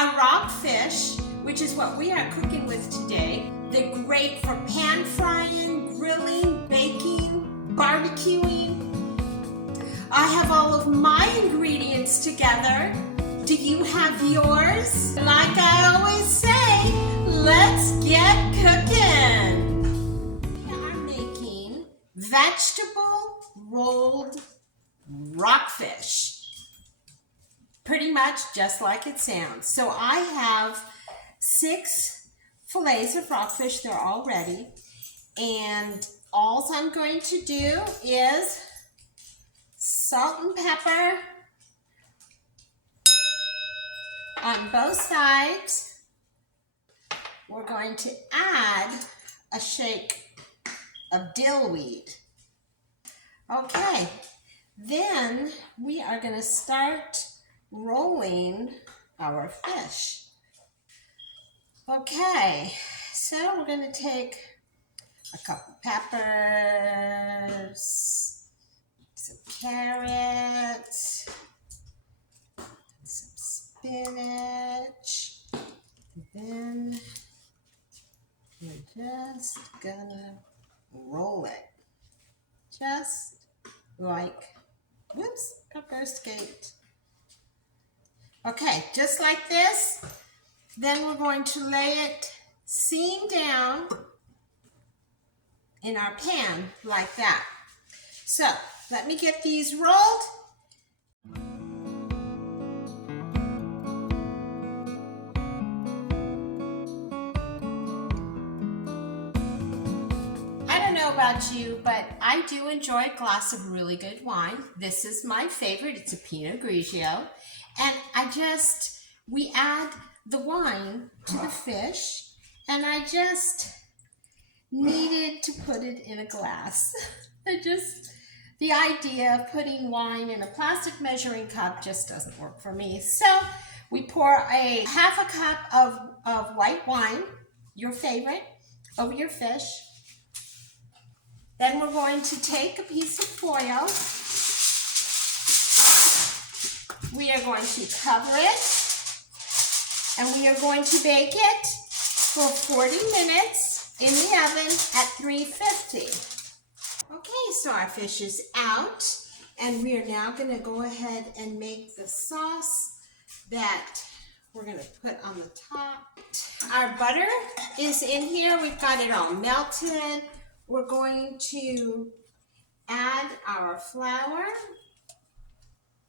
Our rockfish, which is what we are cooking with today, they're great for pan frying, grilling, baking, barbecuing. I have all of my ingredients together. Do you have yours? Like I always say, let's get cooking. We are making vegetable rolled rockfish. Pretty much just like it sounds. So I have 6 fillets of rockfish. They're all ready. And all I'm going to do is salt and pepper on both sides. We're going to add a shake of dill weed. Okay, then we are going to start rolling our fish. Okay, so we're going to take a couple peppers, some carrots, some spinach, and then we're just gonna roll it. Just like, whoops, pepper escaped. Okay, just like this. Then we're going to lay it seam down in our pan like that. So let me get these rolled. I don't know about you, but I do enjoy a glass of really good wine. This is my favorite. It's a Pinot Grigio. And we add the wine to the fish, and I just needed to put it in a glass. The idea of putting wine in a plastic measuring cup just doesn't work for me. So we pour a half a cup of white wine, your favorite, over your fish. Then we're going to take a piece of foil. We are going to cover it, and we are going to bake it for 40 minutes in the oven at 350. Okay, so our fish is out, and we are now going to go ahead and make the sauce that we're going to put on the top. Our butter is in here. We've got it all melted. We're going to add our flour.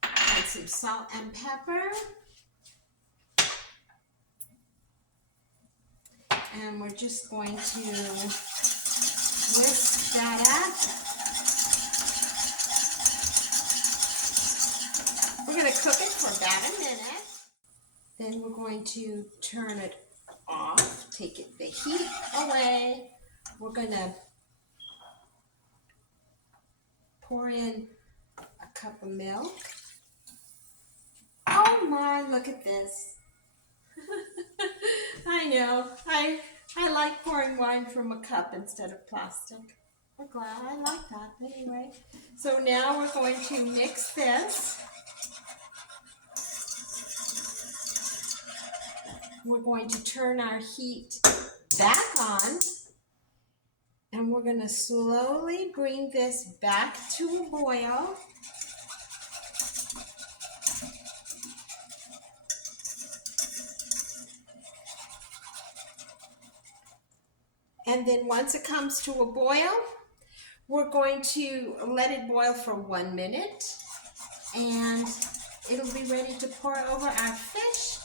Add some salt and pepper. And we're just going to whisk that up. We're going to cook it for about a minute. Then we're going to turn it off, take the heat away. We're going to pour in a cup of milk. Oh my, look at this. I know. I like pouring wine from a cup instead of plastic. Or glass. I like that anyway. So now we're going to mix this. We're going to turn our heat back on. And we're going to slowly bring this back to a boil. And then once it comes to a boil, we're going to let it boil for 1 minute, and it'll be ready to pour over our fish.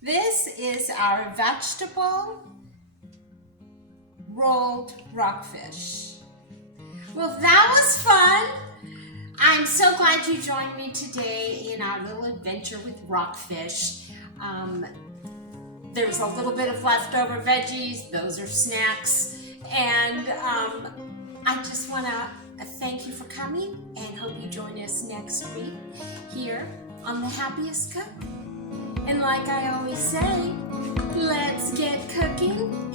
This is our vegetable rolled rockfish. Well, that was fun. I'm so glad you joined me today in our little adventure with Rockfish. There's a little bit of leftover veggies, those are snacks, and I just want to thank you for coming and hope you join us next week here on the Happiest Cook. And like I always say, let's get cooking